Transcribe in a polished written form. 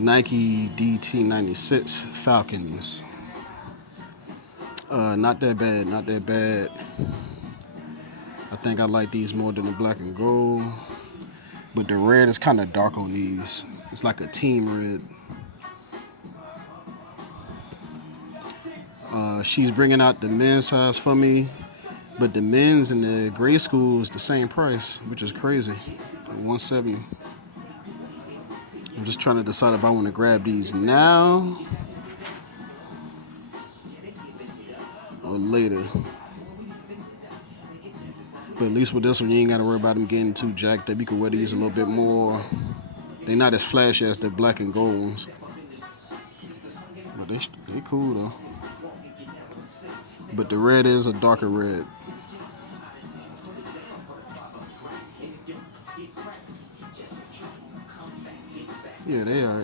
Nike DT96 Falcons. Not that bad, not that bad. I think I like these more than the black and gold. But the red is kind of dark on these. It's like a team red. She's bringing out the men's size for me. But the men's and the grade school is the same price, which is crazy. $170. I'm just trying to decide if I want to grab these now or later. But at least with this one, you ain't got to worry about them getting too jacked up. You can wear these a little bit more. They're not as flashy as the black and gold ones. But they cool though. But the red is a darker red. Yeah, they are.